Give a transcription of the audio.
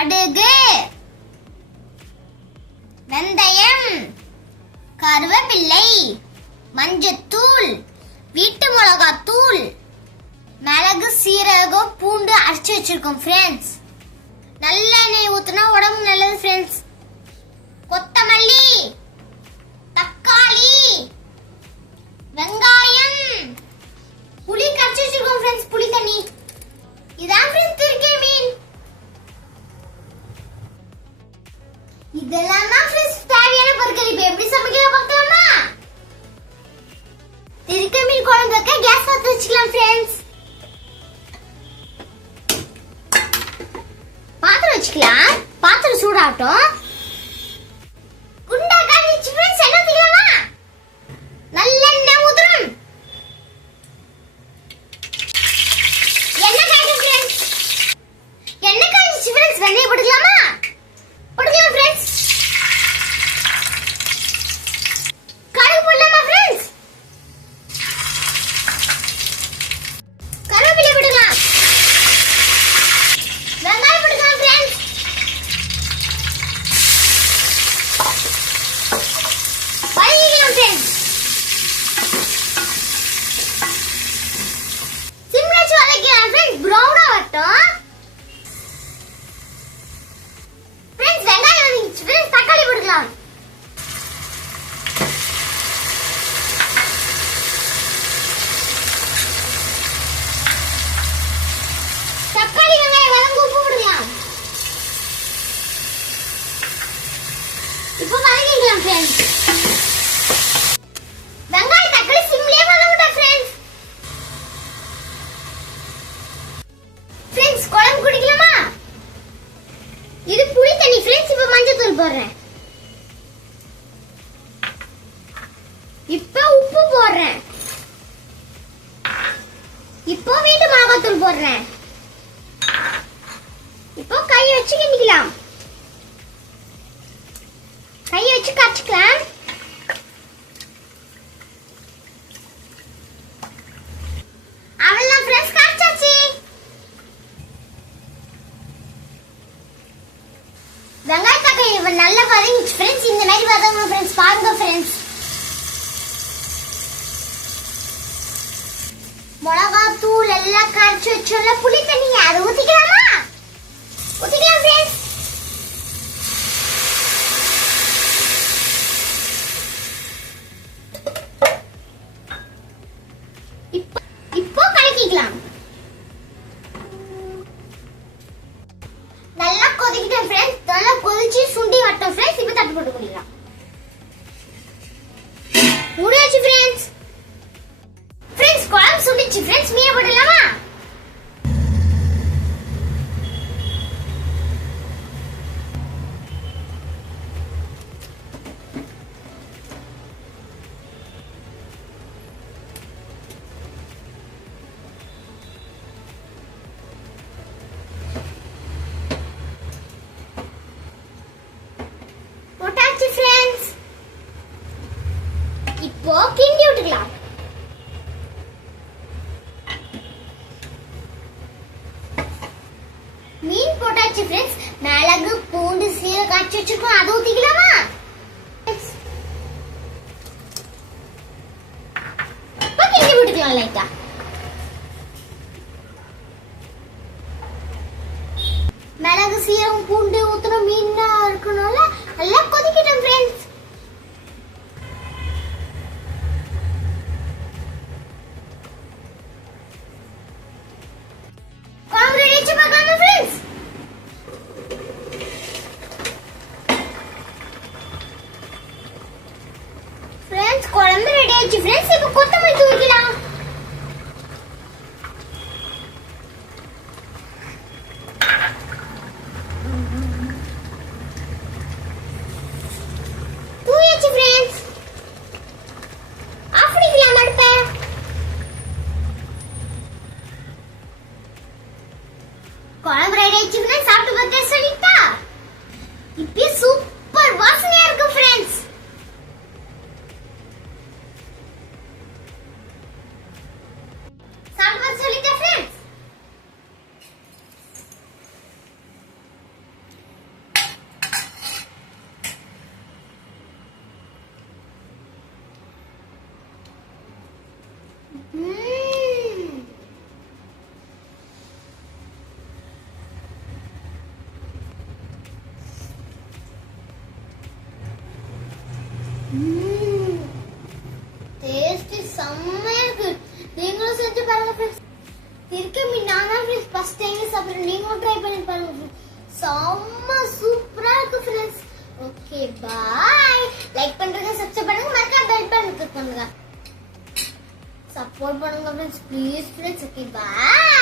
கடுகு வெந்தயம். கருவேப்பிள்ளை. மஞ்சத்தூள். வீட்டு மிளகாத்தூள். மிளகு சீரகம் பூண்டு அரைச்சு வச்சிருக்கோம் ஃப்ரெண்ட்ஸ் நல்லெண்ணெய் ஊத்துனா உடம்பு நல்ல இதெல்லாம் தான் ஃப்ரெஷ் தேவையான பொருட்கள். இப்போ எப்படி சமைக்கிற பார்க்கலாமா? திருக்க மீன் குழம்பு வைக்க கேஸ் பற்ற வச்சுக்கலாம் ஃப்ரெண்ட்ஸ் பாத்திரம் வச்சுக்கலாம். பாத்திரம் சூடாகட்டும் குண்டா காஞ்சிச்சு ஃப்ரெண்ட்ஸ் என்ன செய்யலாமா நல்லெண்ணெய் ஊத்தணும் எண்ணெய் காய்க்கும் ஃப்ரெண்ட்ஸ் எண்ணெய் காய்ச்சிச்சு ஃப்ரெண்ட்ஸ் வெந்தயம் போட்டுக்கலாமா போட்டுக்கலாம் ஃப்ரெண்ட்ஸ் கடுகு போடலாமா ஃப்ரெண்ட்ஸ் கருவேப்பிலை போட்டுக்கலாம் வெங்காயம் போட்டுக்கலாம் ஃப்ரெண்ட்ஸ் வதக்கிக்கலாம் ஃப்ரெண்ட்ஸ் சிம்ல வச்சு வதக்கிக்கலாம் ஃப்ரெண்ட்ஸ் ப்ரௌனா வரட்டும் ஃப்ரெண்ட்ஸ் வெங்காயம் வந்துச்சு ஃப்ரெண்ட்ஸ் தக்காளி போட்டுக்கலாம் தக்காளி வெங்காயம் வதங்க உப்பு போடலாம் இப்போ வதக்கிக்கலாம் ஃப்ரெண்ட்ஸ் வெங்காயம் தக்காளி சிம்லயே வதங்கட்டும் ஃப்ரெண்ட்ஸ் ஃப்ரெண்ட்ஸ் குழம்பு குடிக்கலாமா இது புளி தண்ணி ஃப்ரெண்ட்ஸ் இப்போ மஞ்சள் தூள் போடுறேன் இப்போ உப்பு போடுறேன். இப்போ வீட்டு மிளகாத்தூள் போடுறேன். இப்போ கை வச்சு கிண்டிக்கலாம். கை வச்சு கரைச்சிக்கலாம் அவ்வளவுதான் ஃப்ரெண்ட்ஸ் நல்லா வதங்கிச்சு. ஃப்ரெண்ட்ஸ் இந்த மாதிரி வதங்கணும் ஃப்ரெண்ட்ஸ் பாருங்க ஃப்ரெண்ட்ஸ் மிளகா தூள் எல்லாம் கரைச்சு வச்சோம்ல புளி தண்ணி அதை ஊத்திக்கலாமா கிண்டி மீன் போட்டாச்சு ஃப்ரெண்ட்ஸ் மிளகு பூண்டு சீரகம் காய்ச்சி வச்சிருக்கோம். அதை ஊத்திக்கலாமா? கிண்டி விட்டுக்கலாம் லைட்டா மிளகு சீரகம் பூண்டு டைம் நீங்களும் ட்ரை பண்ணி பாருங்க செம்ம சூப்பரா இருக்கு ஃப்ரெண்ட்ஸ் ஓகே பாய் லைக் பண்றீங்க சப்ஸ்கிரைப் பண்ணுங்க. மறக்காம பெல் பட்டன் கிளிக் பண்ணுங்க. சப்போர்ட் பண்ணுங்க friends please friends okay bye